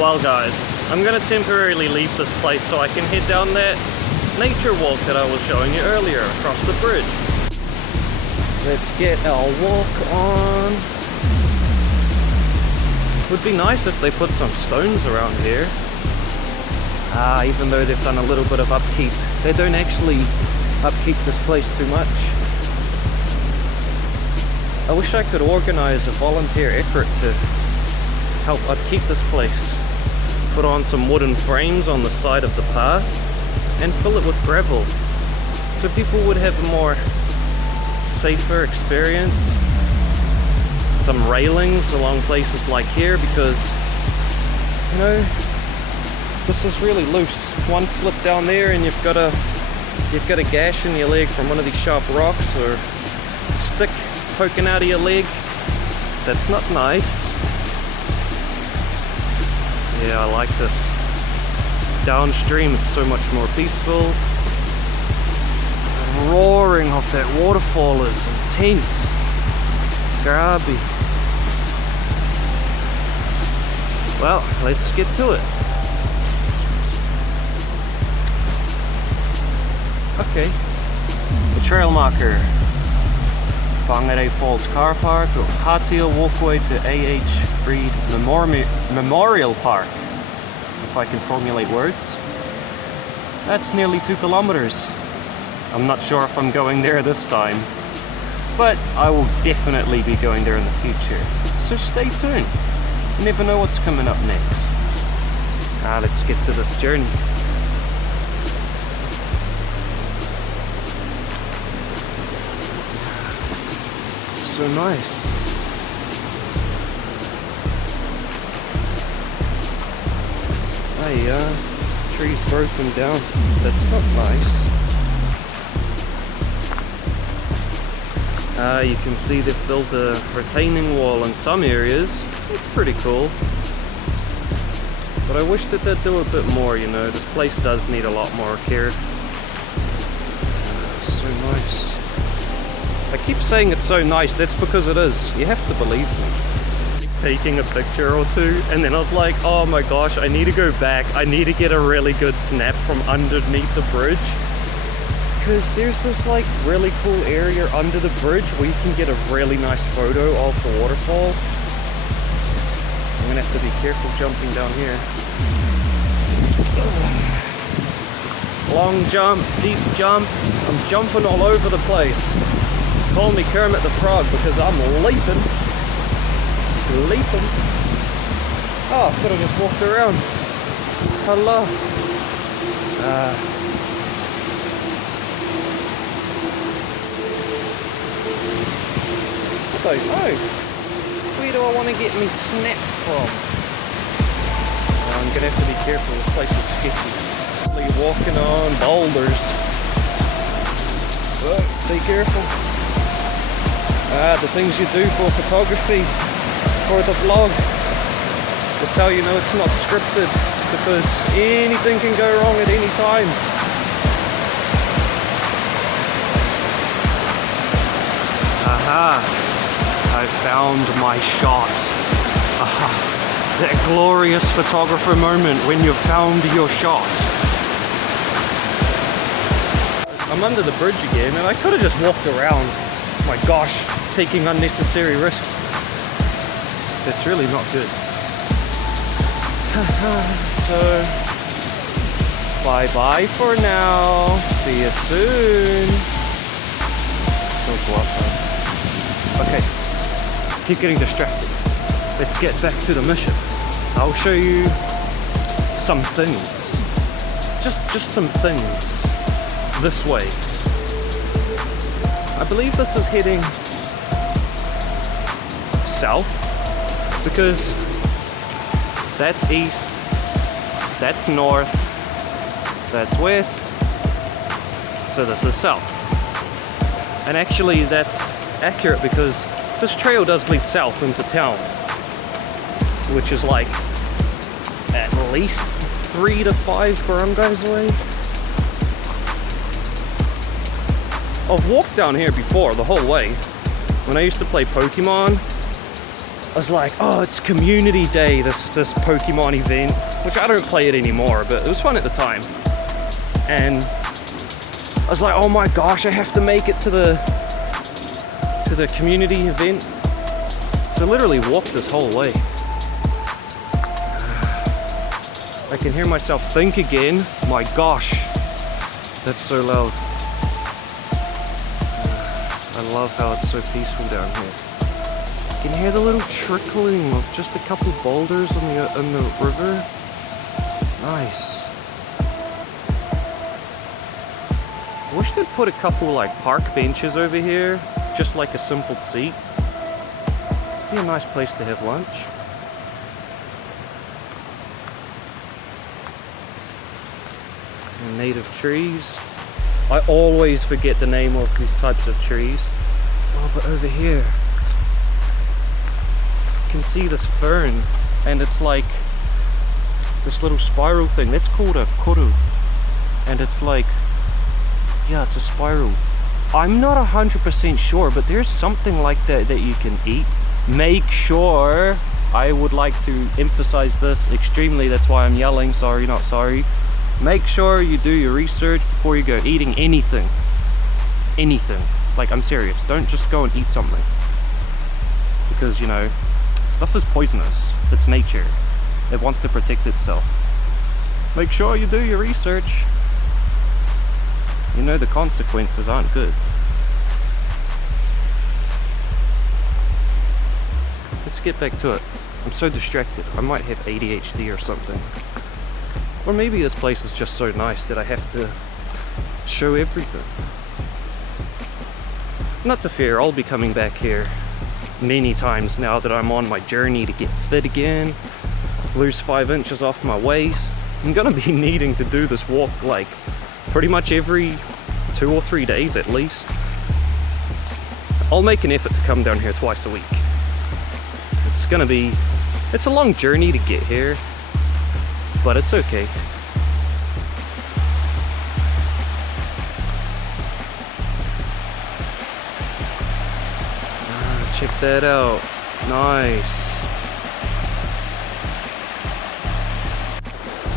Well guys, I'm gonna temporarily leave this place so I can head down that nature walk that I was showing you earlier across the bridge. Let's get our walk on. Would be nice if they put some stones around here. Even though they've done a little bit of upkeep, they don't actually upkeep this place too much. I wish I could organize a volunteer effort to help upkeep this place. Put on some wooden frames on the side of the path and fill it with gravel so people would have a more safer experience. Some railings along places like here, because you know this is really loose. One slip down there and you've got a gash in your leg from one of these sharp rocks, or stick poking out of your leg. That's not nice. Yeah, I like this. Downstream it's so much more peaceful. The roaring of that waterfall is intense. Grabby. Well, let's get to it. Okay. The trail marker. Pt.3 Falls Car Park, or patio walkway to A.H. Reed Memorial Park, if I can formulate words. That's nearly 2 kilometers. I'm not sure if I'm going there this time, but I will definitely be going there in the future. So stay tuned. You never know what's coming up next. Let's get to this journey. So nice. Trees broken down. That's not nice. You can see they've built a retaining wall in some areas. It's pretty cool. But I wish that they'd do a bit more, you know. This place does need a lot more care. So nice. I keep saying it's so nice, that's because it is. You have to believe me. Taking a picture or two, and then I was like, oh my gosh, I need to go back. I need to get a really good snap from underneath the bridge. Because there's this like really cool area under the bridge where you can get a really nice photo of the waterfall. I'm gonna have to be careful jumping down here. Long jump, deep jump. I'm jumping all over the place. Call me Kermit the Frog because I'm leaping. Oh, I could have just walked around. Hello. I don't know. Where do I want to get me snapped from? I'm going to have to be careful. This place is sketchy. Walking on boulders. But be careful. The things you do for photography, for the vlog. That's how you know it's not scripted, because anything can go wrong at any time. Aha! I found my shot. Aha! That glorious photographer moment when you've found your shot. I'm under the bridge again, and I could have just walked around. My gosh, taking unnecessary risks. That's really not good. So, bye-bye for now. See you soon. So bluff. Okay, keep getting distracted. Let's get back to the mission. I'll show you some things. Just some things. This way. I believe this is heading south, because that's east, that's north, that's west, so this is south. And actually that's accurate, because this trail does lead south into town, which is like at least 3 to 5 barangays away. I've walked down here before the whole way when I used to play Pokemon. I was like, oh, it's community day, this Pokemon event, which I don't play it anymore, but it was fun at the time. And I was like, oh my gosh, I have to make it to the community event. So I literally walked this whole way. I can hear myself think again. My gosh, that's so loud. I love how it's so peaceful down here. You can hear the little trickling of just a couple boulders in the river. Nice. I wish they'd put a couple like park benches over here, just like a simple seat. It'd be a nice place to have lunch. And native trees. I always forget the name of these types of trees. Oh, but over here, you can see this fern, and it's like this little spiral thing. That's called a koru. And it's like, yeah, it's a spiral. I'm not 100% sure, but there's something like that that you can eat. Make sure, I would like to emphasize this extremely, that's why I'm yelling, sorry, not sorry. Make sure you do your research before you go eating anything. Anything. Like, I'm serious. Don't just go and eat something. Because, you know, stuff is poisonous. It's nature. It wants to protect itself. Make sure you do your research. You know the consequences aren't good. Let's get back to it. I'm so distracted. I might have ADHD or something. Or maybe this place is just so nice that I have to show everything. Not to fear, I'll be coming back here many times now that I'm on my journey to get fit again, lose 5 inches off my waist. I'm gonna be needing to do this walk like pretty much every 2 or 3 days at least. I'll make an effort to come down here twice a week. It's a long journey to get here, but it's okay. Check that out. Nice.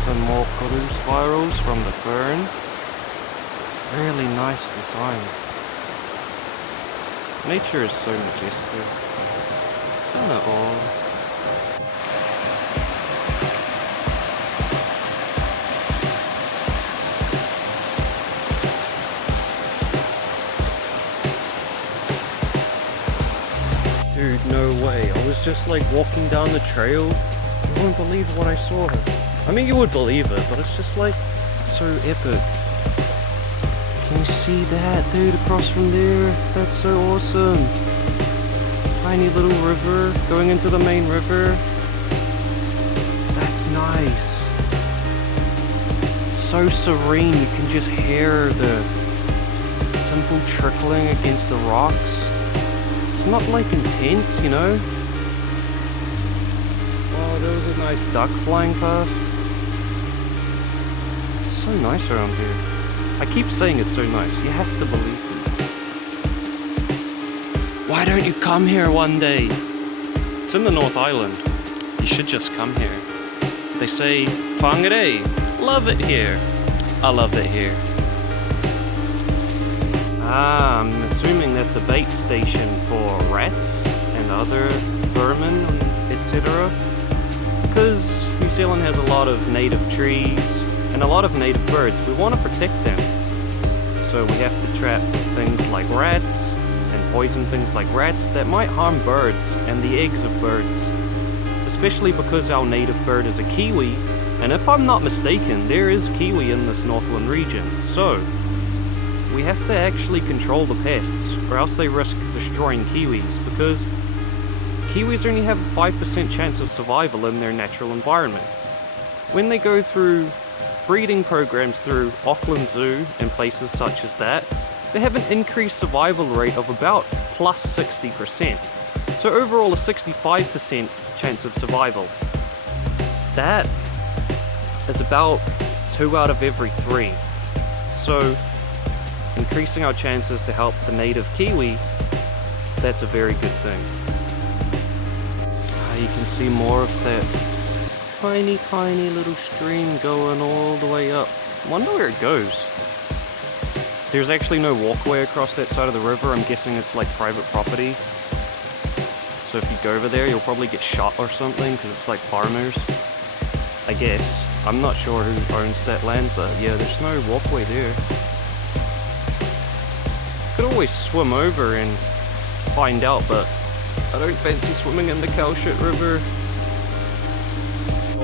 Some more koru spirals from the fern. Really nice design. Nature is so majestic. Isn't it all? Dude, no way. I was just like walking down the trail. You won't believe what I saw. I mean, you would believe it, but it's just like so epic. Can you see that, dude, across from there? That's so awesome. Tiny little river going into the main river. That's nice. It's so serene. You can just hear the simple trickling against the rocks. It's not like intense, you know. Oh, there was a nice duck flying past. It's so nice around here. I keep saying it's so nice. You have to believe me. Why don't you come here one day? It's in the North Island. You should just come here. They say, whangare, love it here. I love it here. Ah, I'm assuming that's a bait station for rats and other vermin, etc. Because New Zealand has a lot of native trees and a lot of native birds. We want to protect them. So we have to trap things like rats and poison things like rats that might harm birds and the eggs of birds. Especially because our native bird is a kiwi, and if I'm not mistaken, there is kiwi in this Northland region. So we have to actually control the pests, or else they risk destroying kiwis, because kiwis only have a 5% chance of survival in their natural environment. When they go through breeding programs through Auckland Zoo and places such as that, they have an increased survival rate of about plus 60%. So overall a 65% chance of survival. That is about 2 out of every 3. So increasing our chances to help the native kiwi, that's a very good thing. can see more of that tiny little stream going all the way up. I wonder where it goes. There's actually no walkway across that side of the river. I'm guessing it's like private property. So if you go over there, you'll probably get shot or something because it's like farmers, I guess. I'm not sure who owns that land, but yeah, there's no walkway there. Could always swim over and find out, but I don't fancy swimming in the cow shit river.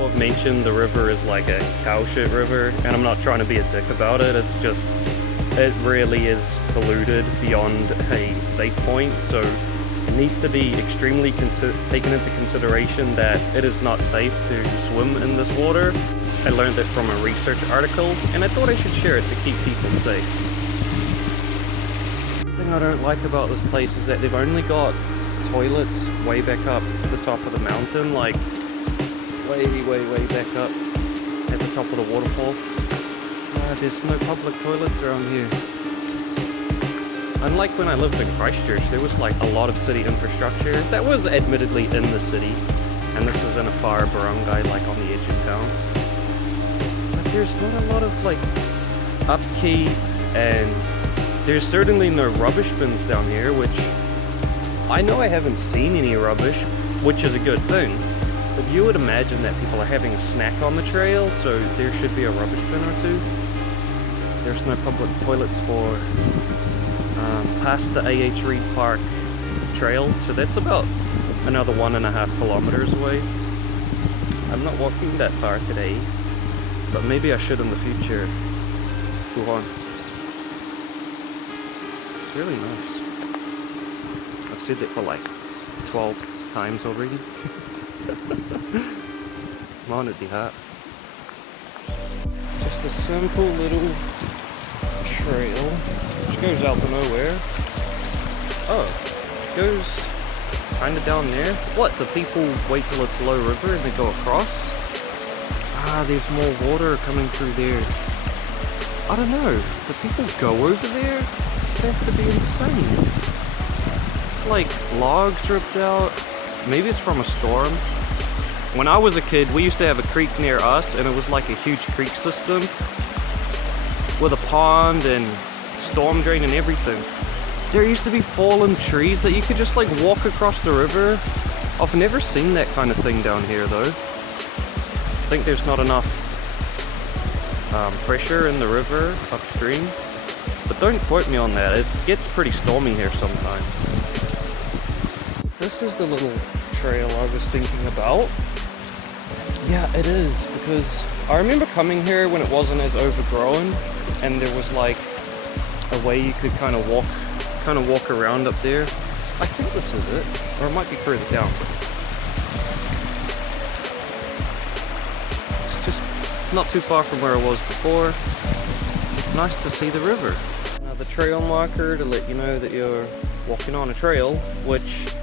I've mentioned the river is like a cow shit river, and I'm not trying to be a dick about it. It's just, it really is polluted beyond a safe point, so it needs to be extremely taken into consideration that it is not safe to swim in this water. I learned it from a research article, and I thought I should share it to keep people safe. The thing I don't like about this place is that they've only got toilets way back up the top of the mountain, like way back up at the top of the waterfall. There's no public toilets around here. Unlike when I lived in Christchurch, there was like a lot of city infrastructure that was admittedly in the city, and this is in a far barangay, like on the edge of town. But there's not a lot of like upkeep, and there's certainly no rubbish bins down here, which I know I haven't seen any rubbish, which is a good thing. But you would imagine that people are having a snack on the trail, so there should be a rubbish bin or two. There's no public toilets for past the A.H. Reid Park trail, so that's about another 1.5 kilometers away. I'm not walking that far today, but maybe I should in the future. Go on. It's really nice. I've said that for like 12 times already. Come on, it'd be hot. Just a simple little trail which goes out to nowhere. Oh, it goes kind of down there. What, do people wait till it's low river and they go across? Ah, there's more water coming through there. I don't know, do people go over there? They have to be insane. It's like logs ripped out. Maybe it's from a storm. When I was a kid, we used to have a creek near us, and it was like a huge creek system with a pond and storm drain and everything. There used to be fallen trees that you could just like walk across the river. I've never seen that kind of thing down here though. I think there's not enough pressure in the river upstream, but don't quote me on that. It gets pretty stormy here sometimes. This is the little trail I was thinking about. Yeah, it is, because I remember coming here when it wasn't as overgrown, and there was like a way you could kind of walk around up there. I think this is it, or it might be further down. It's just not too far from where I was before. Nice to see the river. Now the trail marker to let you know that you're walking on a trail, which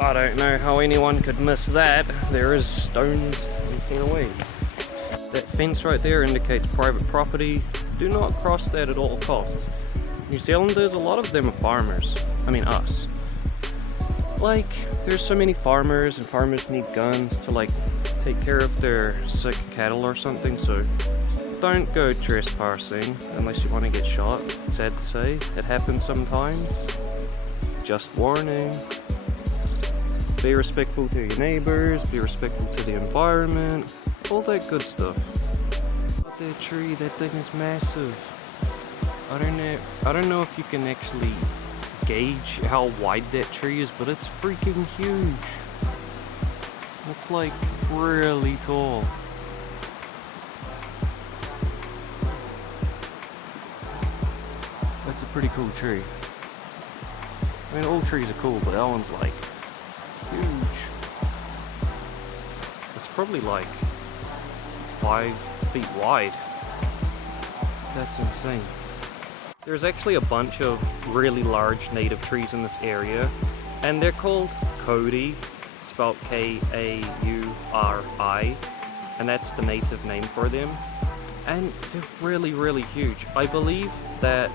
I don't know how anyone could miss that. There is stones in the way. That fence right there indicates private property. Do not cross that at all costs. New Zealanders, a lot of them are farmers. I mean us. Like, there's so many farmers, and farmers need guns to like take care of their sick cattle or something, so don't go trespassing unless you want to get shot. Sad to say, it happens sometimes. Just warning. Be respectful to your neighbors, be respectful to the environment, all that good stuff. That tree, that thing is massive. I don't know if you can actually gauge how wide that tree is, but it's freaking huge. It's like really tall. That's a pretty cool tree. I mean, all trees are cool, but that one's like huge. It's probably like 5 feet wide. That's insane. There's actually a bunch of really large native trees in this area, and they're called kauri, spelled K-A-U-R-I, and that's the native name for them. And they're really, really huge. I believe that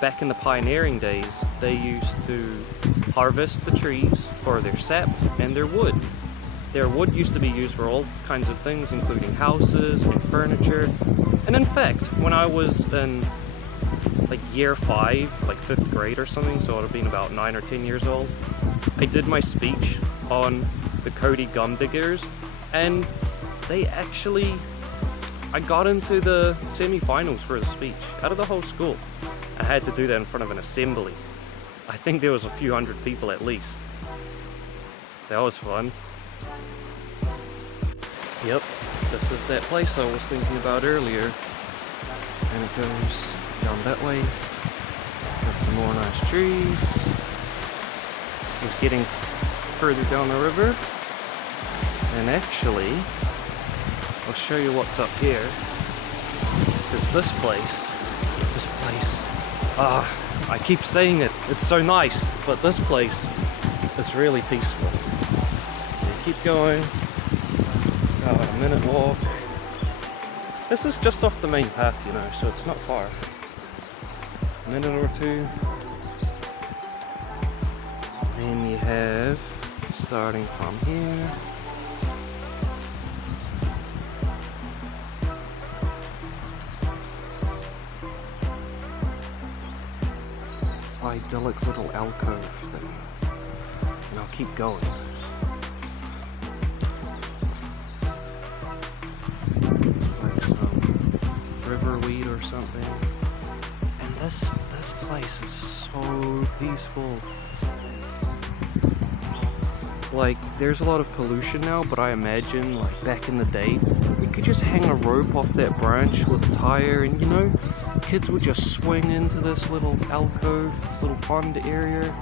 back in the pioneering days, they used to harvest the trees for their sap and their wood. Their wood used to be used for all kinds of things, including houses and furniture. And in fact, when I was in like year 5, like 5th grade or something, so it would have been about 9 or 10 years old, I did my speech on the Cody Gum Diggers, and I got into the semi-finals for the speech out of the whole school. I had to do that in front of an assembly. I think there was a few hundred people at least. That was fun. Yep, this is that place I was thinking about earlier. And it goes down that way. Got some more nice trees. This is getting further down the river. And actually, I'll show you what's up here. Because this place, I keep saying it, it's so nice, but this place is really peaceful. So you keep going, about a minute walk. This is just off the main path, you know, so it's not far. A minute or two. Then you have, starting from here, idyllic little alcove thing, and I'll keep going. Like some riverweed or something, and this place is so peaceful. Like, there's a lot of pollution now, but I imagine, like, back in the day, we could just hang a rope off that branch with a tire, and, you know, kids would just swing into this little alcove, this little pond area.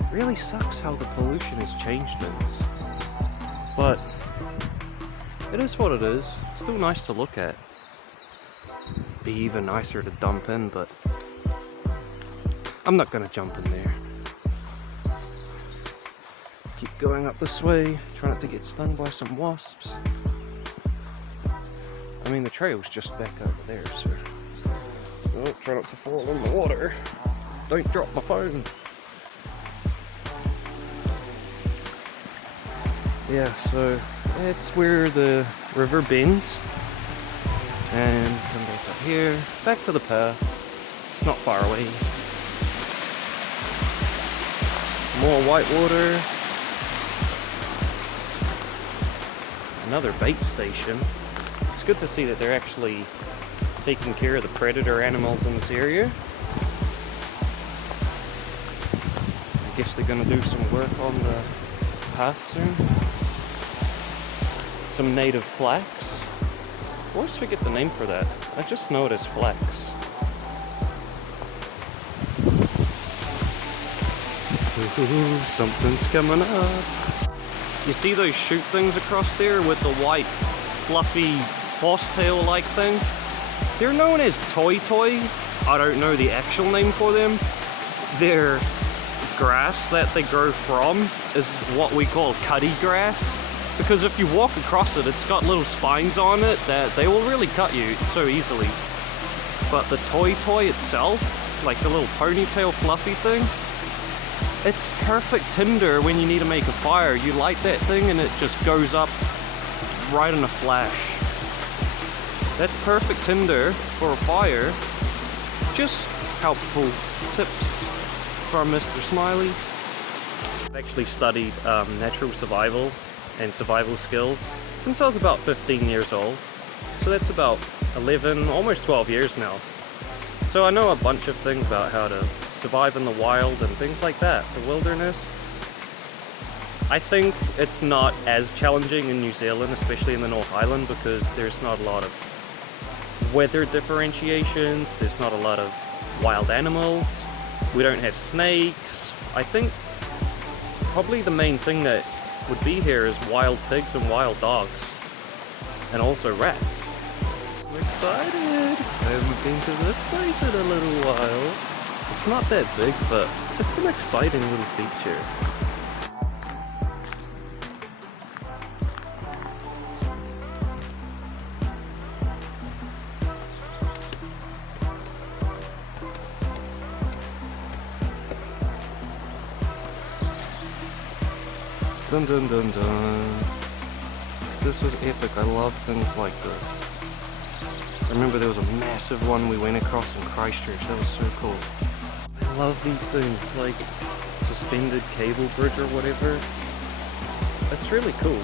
It really sucks how the pollution has changed things. But it is what it is. It's still nice to look at. Be even nicer to dump in, but I'm not gonna jump in there. Keep going up this way, try not to get stung by some wasps. I mean, the trail's just back over there, so... Oh, try not to fall in the water. Don't drop my phone. Yeah, so that's where the river bends. And come back up here, back to the path. It's not far away. More white water. Another bait station. It's good to see that they're actually taking care of the predator animals in this area. I guess they're going to do some work on the path soon. Some native flax. I always forget the name for that. I just know it as flax. Ooh, something's coming up. You see those shoot things across there with the white, fluffy, horsetail-like thing? They're known as toy. I don't know the actual name for them. Their grass that they grow from is what we call cutty grass. Because if you walk across it, it's got little spines on it that they will really cut you so easily. But the toy itself, like the little ponytail fluffy thing, it's perfect tinder when you need to make a fire. You light that thing and it just goes up right in a flash. That's perfect tinder for a fire. Just helpful tips from Mr. Smiley. I've actually studied natural survival and survival skills since I was about 15 years old. So that's about 11, almost 12 years now. So I know a bunch of things about how to survive in the wild and things like that, the wilderness. I think it's not as challenging in New Zealand, especially in the North Island, because there's not a lot of weather differentiations, there's not a lot of wild animals, we don't have snakes. I think probably the main thing that would be here is wild pigs and wild dogs, and also rats. I'm excited! I haven't been to this place in a little while. It's not that big, but it's an exciting little feature. Dun dun dun dun. This is epic. I love things like this. I remember there was a massive one we went across in Christchurch. That was so cool. I love these things, like suspended cable bridge or whatever. It's really cool.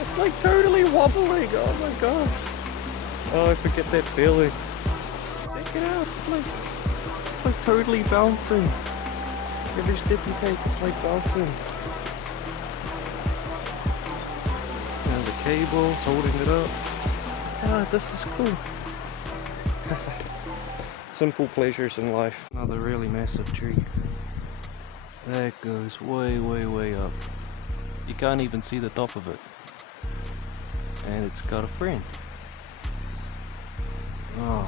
It's like totally wobbling. Oh my god. Oh, I forget that feeling. Check it out. It's like totally bouncing. Every step you take, it's like bouncing. And the cable's holding it up. Ah, this is cool. Simple pleasures in life. Another really massive tree. That goes way, way, way up. You can't even see the top of it. And it's got a friend. Oh,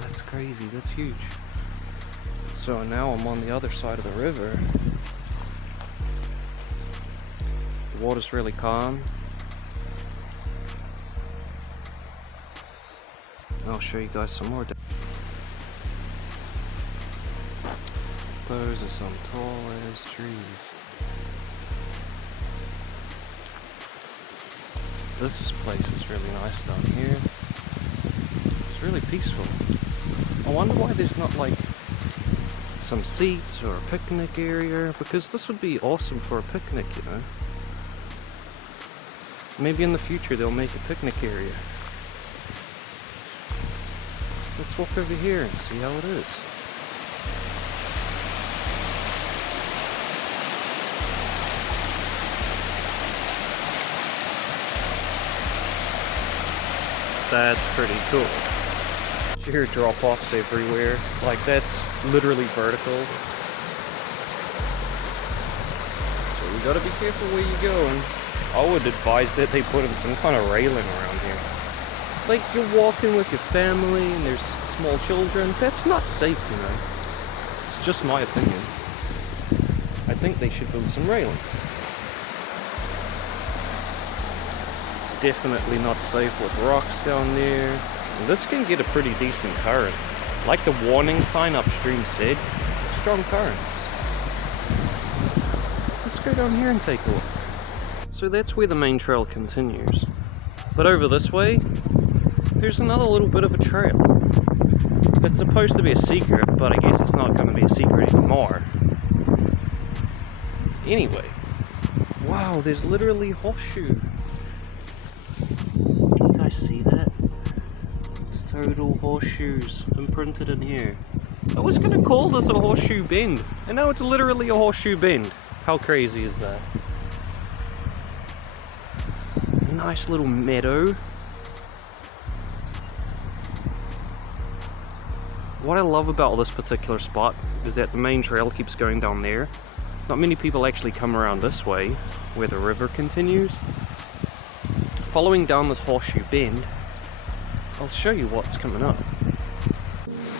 that's crazy. That's huge. So now I'm on the other side of the river. The water's really calm. I'll show you guys some more. Those are some tall ass trees. This place is really nice down here. It's really peaceful. I wonder why there's not like some seats or a picnic area, because this would be awesome for a picnic, you know. Maybe in the future they'll make a picnic area. Let's walk over here and see how it is. That's pretty cool. You hear drop-offs everywhere. Like, that's literally vertical. So we gotta be careful where you go, and I would advise that they put in some kind of railing around here. Like, you're walking with your family and there's small children. That's not safe, you know. It's just my opinion. I think they should build some railing. Definitely not safe with rocks down there. And this can get a pretty decent current. Like the warning sign upstream said, strong currents. Let's go down here and take a look. So that's where the main trail continues. But over this way, there's another little bit of a trail. It's supposed to be a secret, but I guess it's not going to be a secret anymore. Anyway, wow, there's literally horseshoe. Can I see that? It's total horseshoes imprinted in here. I was gonna call this a horseshoe bend, and now it's literally a horseshoe bend. How crazy is that? Nice little meadow. What I love about this particular spot is that the main trail keeps going down there. Not many people actually come around this way, where the river continues. Following down this horseshoe bend, I'll show you what's coming up.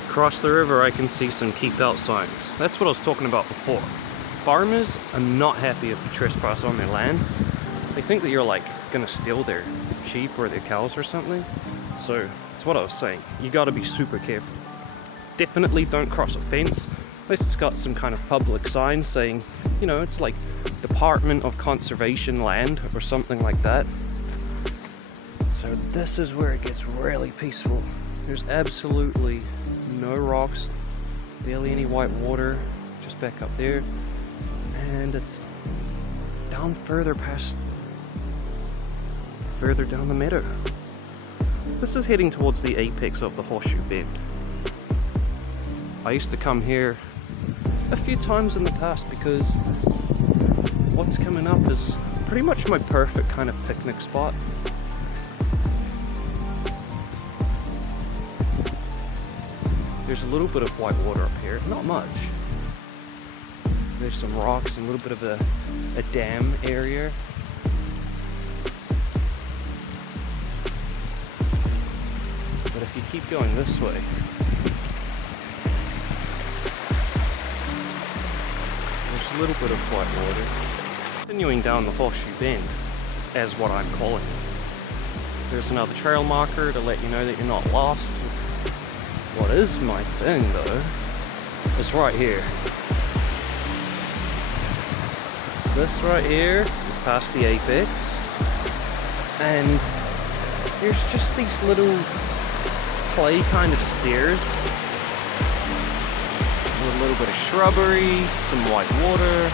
Across the river I can see some keep out signs. That's what I was talking about before. Farmers are not happy if you trespass on their land. They think that you're like gonna steal their sheep or their cows or something. So that's what I was saying. You gotta be super careful. Definitely don't cross a fence. It's got some kind of public sign saying, you know, it's like Department of Conservation Land or something like that. So this is where it gets really peaceful. There's absolutely no rocks, barely any white water, just back up there. And it's down further down the meadow. This is heading towards the apex of the horseshoe bend. I used to come here a few times in the past because what's coming up is pretty much my perfect kind of picnic spot. There's a little bit of white water up here, not much. There's some rocks and a little bit of a dam area. But if you keep going this way, there's a little bit of white water. Continuing down the horseshoe bend, as what I'm calling it. There's another trail marker to let you know that you're not lost. What is my thing though, is right here. This right here is past the apex, and there's just these little clay kind of stairs with a little bit of shrubbery, some white water,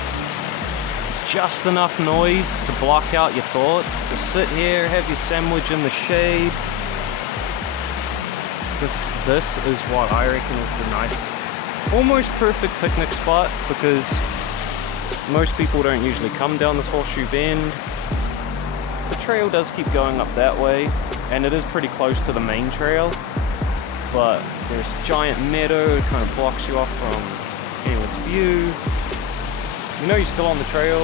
just enough noise to block out your thoughts, to sit here, have your sandwich in the shade. This is what I reckon is the nice, almost perfect picnic spot, because most people don't usually come down this horseshoe bend. The trail does keep going up that way, and it is pretty close to the main trail, but there's a giant meadow. It kind of blocks you off from anyone's view. You know you're still on the trail,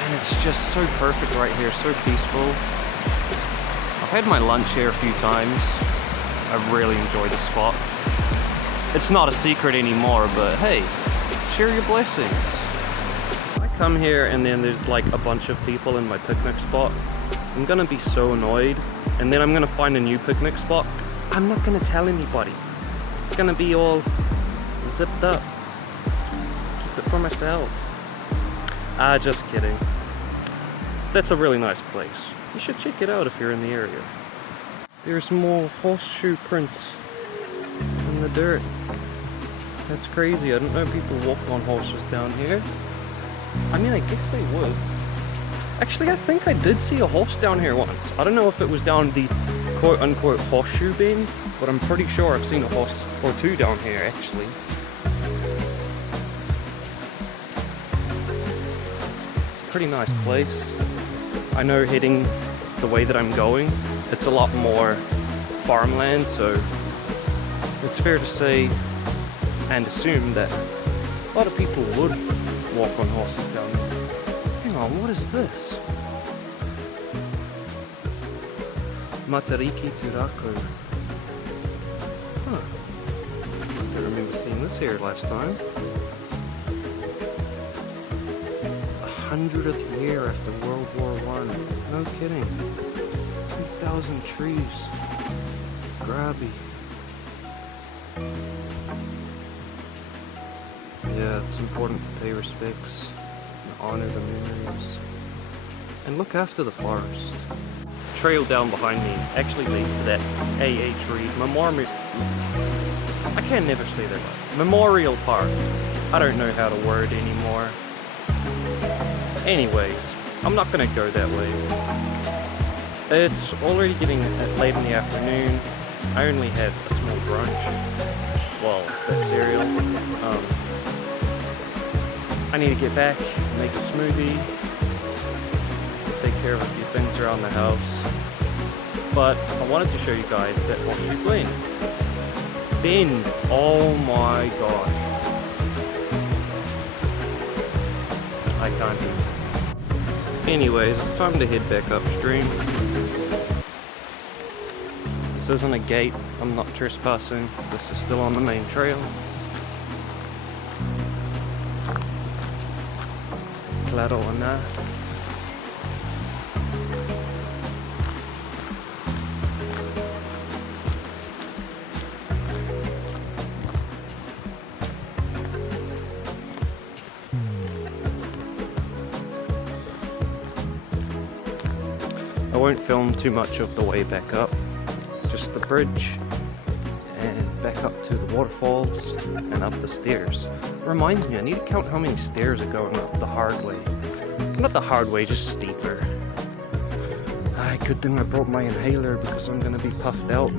and it's just so perfect right here, so peaceful. I've had my lunch here a few times. I really enjoy this spot. It's not a secret anymore, but hey, share your blessings. I come here and then there's like a bunch of people in my picnic spot. I'm gonna be so annoyed, and then I'm gonna find a new picnic spot. I'm not gonna tell anybody. It's gonna be all zipped up. Keep it for myself. Just kidding. That's a really nice place. You should check it out if you're in the area. There's more horseshoe prints in the dirt. That's crazy. I didn't know people walked on horses down here. I mean, I guess they would. Actually, I think I did see a horse down here once. I don't know if it was down the quote-unquote horseshoe bend, but I'm pretty sure I've seen a horse or two down here, actually. It's a pretty nice place. I know heading the way that I'm going, it's a lot more farmland, so it's fair to say and assume that a lot of people would walk on horses down there. Hang on, what is this? Pt.3. Huh. I don't remember seeing this here last time. 100th year after World War I. No kidding. 2,000 trees. Grabby. Yeah, it's important to pay respects and honor the memories. And look after the forest. Trail down behind me actually leads to that Pt.3 Memorial. I can never say that right. Memorial Park. I don't know how to word anymore. Anyways, I'm not gonna go that way. It's already getting late in the afternoon. I only had a small brunch. Well, that cereal. I need to get back, make a smoothie, take care of a few things around the house. But I wanted to show you guys that horseshoe bend. Oh my gosh. I can't even. Anyways, it's time to head back upstream. This isn't a gate, I'm not trespassing. This is still on the main trail. Claro or not. I won't film too much of the way back up, just the bridge and back up to the waterfalls and up the stairs. Reminds me, I need to count how many stairs are going up the hard way. Not the hard way, just steeper. Good thing I brought my inhaler because I'm gonna be puffed out.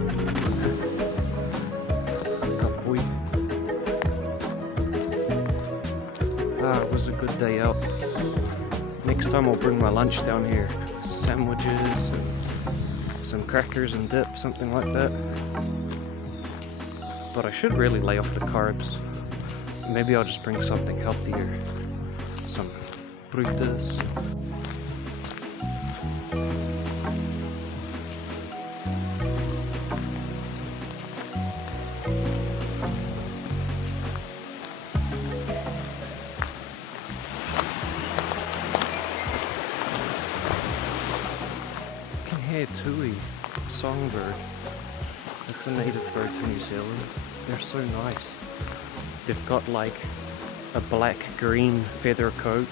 It was a good day out. Next time I'll bring my lunch down here. Sandwiches and some crackers and dip, something like that. But I should really lay off the carbs. Maybe I'll just bring something healthier. Some frutas. Tui, songbird. It's a native bird to New Zealand. They're so nice. They've got like a black-green feather coat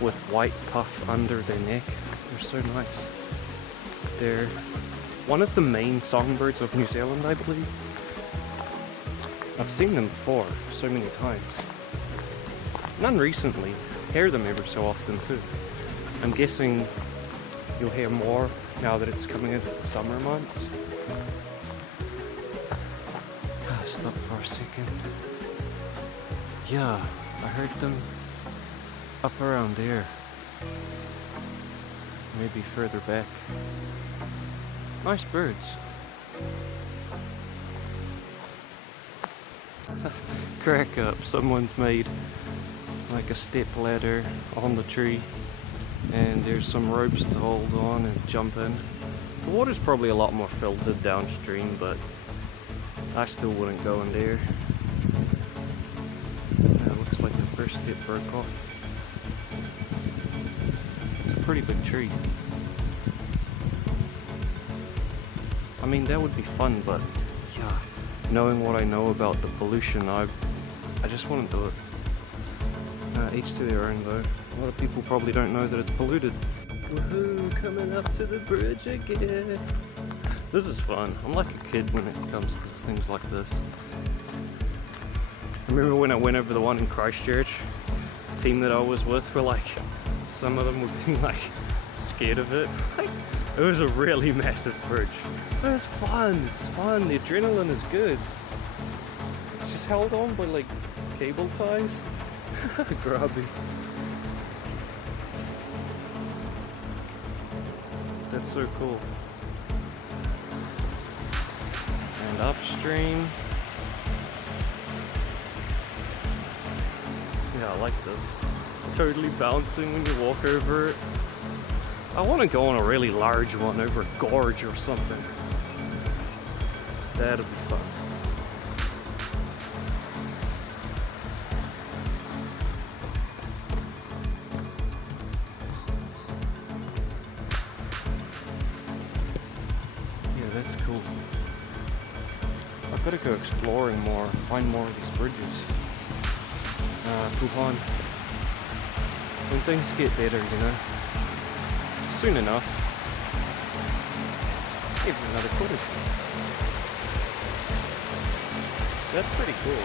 with white puff under their neck. They're so nice. They're one of the main songbirds of New Zealand, I believe. I've seen them before, so many times. None recently. Hear them ever so often too. I'm guessing you'll hear more now that it's coming into the summer months. Stop for a second. Yeah, I heard them up around there. Maybe further back. Nice birds. Crack up, someone's made like a step ladder on the tree and there's some ropes to hold on and jump in. The water's probably a lot more filtered downstream, but I still wouldn't go in there. It looks like the first step broke off. It's a pretty big tree. I mean, that would be fun, but yeah, knowing what I know about the pollution, I just wouldn't do it. Each to their own though. A lot of people probably don't know that it's polluted. Woohoo, coming up to the bridge again. This is fun. I'm like a kid when it comes to things like this. I remember when I went over the one in Christchurch, the team that I was with were like, some of them were being like scared of it. Like, it was a really massive bridge. It was fun, it's fun, the adrenaline is good. It's just held on by like cable ties. Grubby. That's so cool. And upstream. Yeah, I like this. Totally bouncing when you walk over it. I want to go on a really large one over a gorge or something. That'd be fun. That's cool. I've got to go exploring more, find more of these bridges. Puhan. When things get better, you know. Soon enough. Give me another quarter. That's pretty cool.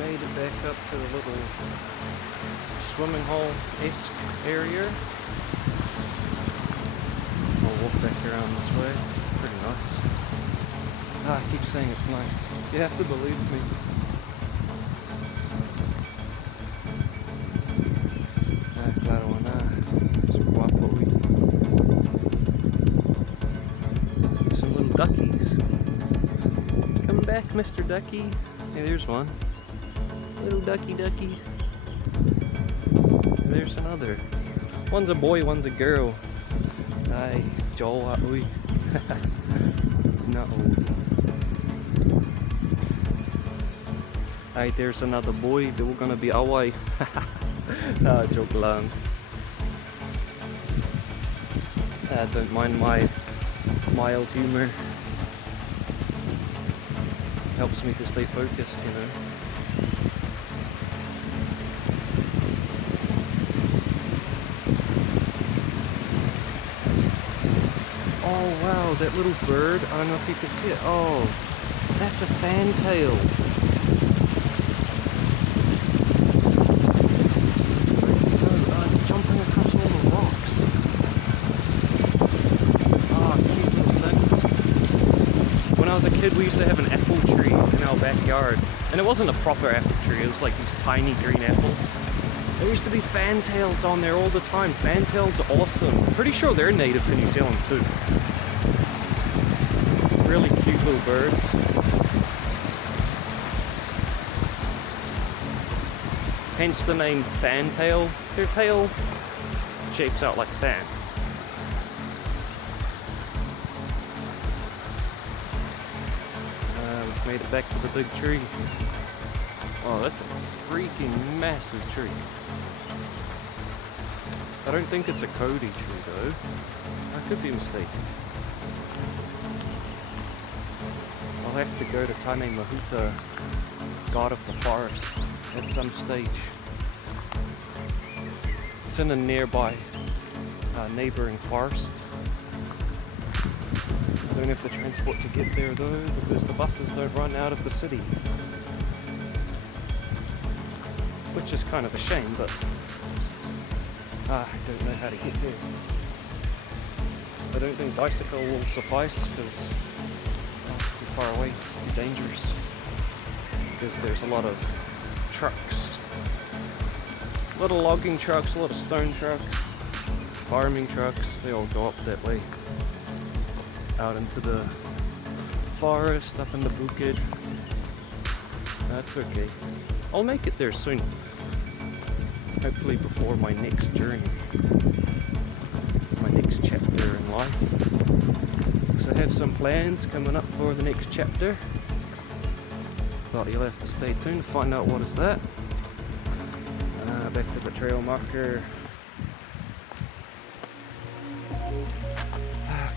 Made it back up to the little swimming hole-esque area. I'll walk back around this way. It's pretty nice. I keep saying it's nice. You have to believe me. Claro, some little duckies. Come back, Mr. Ducky. Hey, there's one. Little ducky. There's another. One's a boy, one's a girl. Ay, Joel, ui. No. Ay, there's another boy. They were gonna be away. Joke lang. Don't mind my mild humor. Helps me to stay focused, you know. Oh wow, that little bird, I don't know if you can see it. Oh, that's a fantail. It's jumping across all the rocks. Oh, cute little things. When I was a kid, we used to have an apple tree in our backyard. And it wasn't a proper apple tree, it was like these tiny green apples. There used to be fantails on there all the time. Fantails are awesome. Pretty sure they're native to New Zealand too. Really cute little birds. Hence the name fantail. Their tail shapes out like a fan. We've made it back to the big tree. Oh, that's a freaking massive tree. I don't think it's a Cody tree though. I could be mistaken. I'll have to go to Tane Mahuta, God of the Forest, at some stage. It's in a nearby neighbouring forest. I don't have the transport to get there though, because the buses don't run out of the city. Which is kind of a shame, but I don't know how to get there. I don't think bicycle will suffice because it's too far away, it's too dangerous. Because there's a lot of trucks. A lot of logging trucks, a lot of stone trucks, farming trucks, they all go up that way. Out into the forest, up in the bukid. That's okay. I'll make it there soon. Hopefully before my next journey. My next chapter in life. So I have some plans coming up for the next chapter. But you'll have to stay tuned to find out what is that. Back to the trail marker.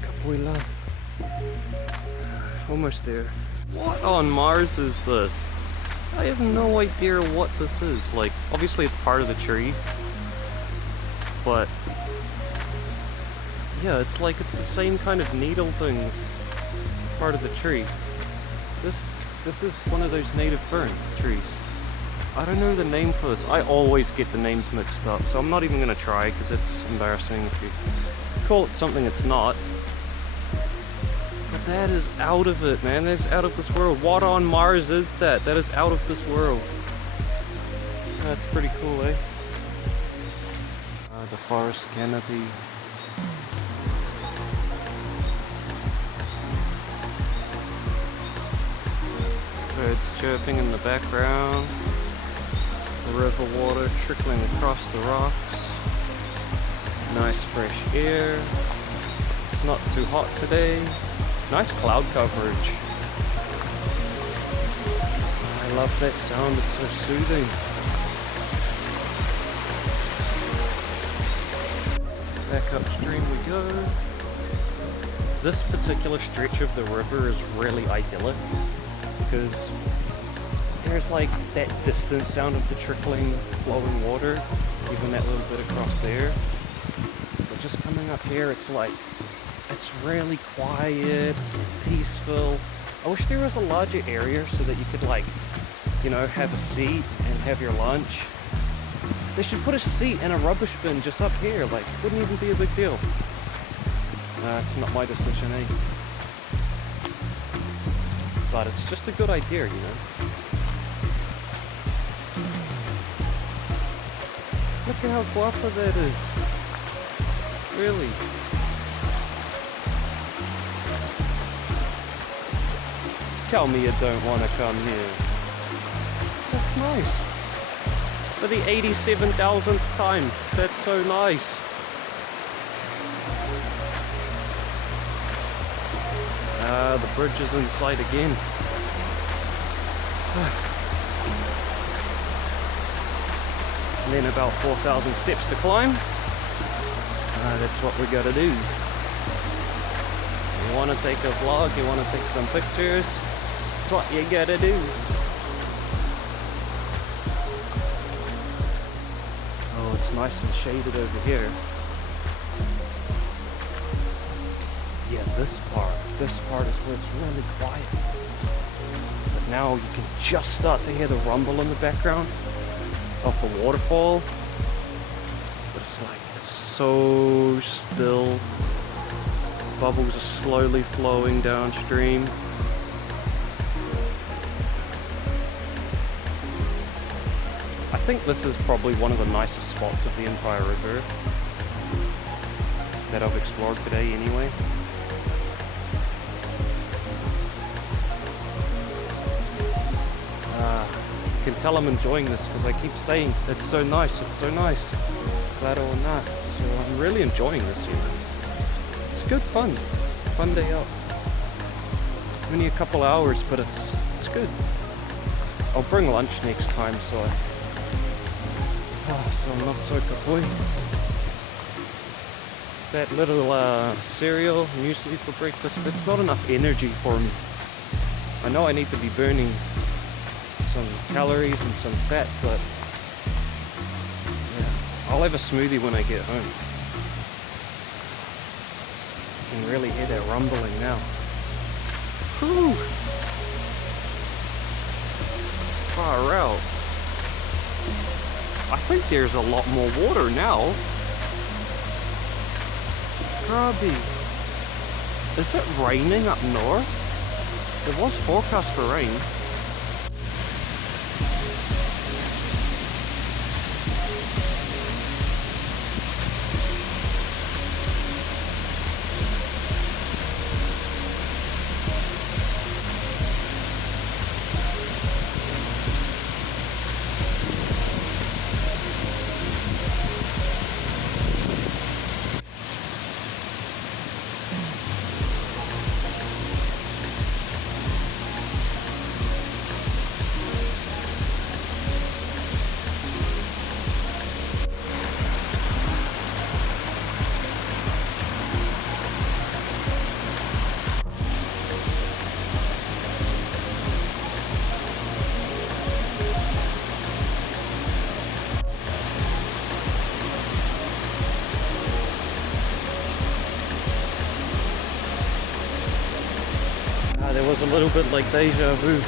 Capoeira. Almost there. What on Mars is this? I have no idea what this is. Like, obviously it's part of the tree. But yeah, it's like it's the same kind of needle things. Part of the tree. This is one of those native fern trees. I don't know the name for this. I always get the names mixed up, so I'm not even going to try because it's embarrassing if you call it something it's not. But that is out of it, man. That's out of this world. What on Mars is that? That is out of this world. That's pretty cool, eh? The forest canopy. Birds chirping in the background. The river water trickling across the rocks. Nice fresh air. It's not too hot today. Nice cloud coverage. I love that sound, it's so soothing. Back upstream we go. This particular stretch of the river is really idyllic because there's like that distant sound of the trickling, flowing water, even that little bit across there. But just coming up here, it's like, it's really quiet, peaceful. I wish there was a larger area so that you could like, you know, have a seat and have your lunch. They should put a seat and a rubbish bin just up here, like, wouldn't even be a big deal. It's not my decision, eh? But it's just a good idea, you know? Look at how guapa that is. Really. Tell me you don't want to come here. That's nice. For the 87,000th time. That's so nice. The bridge is in sight again. And then about 4,000 steps to climb. That's what we gotta do. You wanna take a vlog, you wanna take some pictures, that's what you gotta do. Oh, it's nice and shaded over here. Yeah, this part is where it's really quiet. But now you can just start to hear the rumble in the background of the waterfall. But it's like, it's so still. Bubbles are slowly flowing downstream. I think this is probably one of the nicest spots of the entire river that I've explored today anyway. You can tell I'm enjoying this because I keep saying it's so nice, claro or not. So I'm really enjoying this, you know. It's good fun day out. Only a couple hours, but it's good. I'll bring lunch next time, so I'm not so kahoy. That little cereal, muesli for breakfast, it's not enough energy for me. I know I need to be burning some calories and some fat, but yeah, I'll have a smoothie when I get home. You can really hear that rumbling now. Whew! Far out. I think there's a lot more water now. Grubby. Is it raining up north? It was forecast for rain. There was a little bit like deja vu,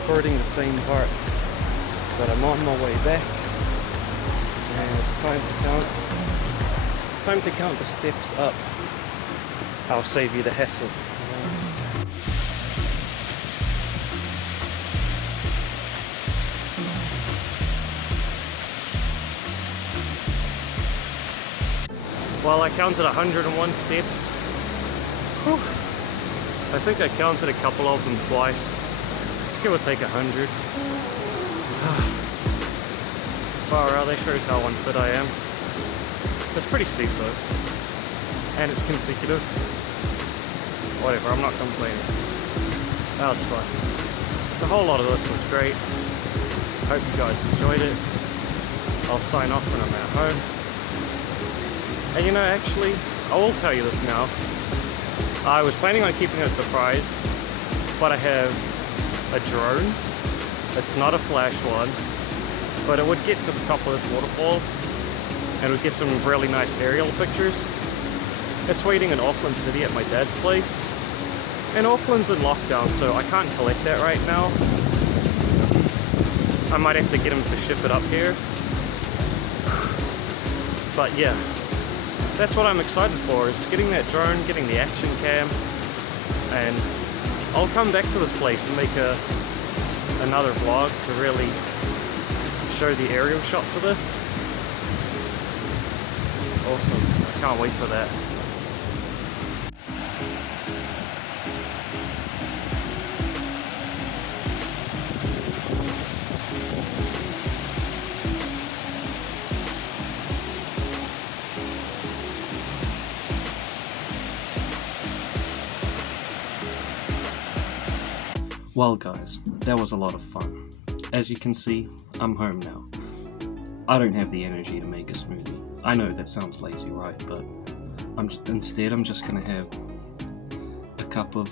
recording the same part, but I'm on my way back, and it's time to count the steps up. I'll save you the hassle. Well, I counted 101 steps. Whew. I think I counted a couple of them twice. Let's give or take 100. Far out, that shows how unfit I am. It's pretty steep though. And it's consecutive. Whatever, I'm not complaining. That was fun. The whole lot of this was great. Hope you guys enjoyed it. I'll sign off when I'm at home. And you know, actually, I will tell you this now. I was planning on keeping it a surprise, but I have a drone. It's not a flash one, but it would get to the top of this waterfall and would get some really nice aerial pictures. It's waiting in Auckland City at my dad's place, and Auckland's in lockdown, so I can't collect that right now. I might have to get him to ship it up here. But yeah. That's what I'm excited for, is getting that drone, getting the action cam, and I'll come back to this place and make another vlog to really show the aerial shots of this. Awesome, I can't wait for that. Well guys, that was a lot of fun. As you can see, I'm home now. I don't have the energy to make a smoothie. I know that sounds lazy, right? But instead I'm just gonna have a cup of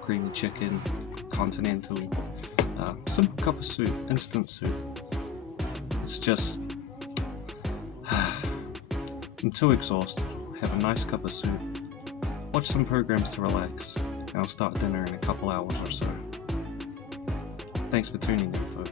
creamy chicken, continental, simple cup of soup, instant soup. It's just, I'm too exhausted. Have a nice cup of soup, watch some programs to relax, and I'll start dinner in a couple hours or so. Thanks for tuning in, folks.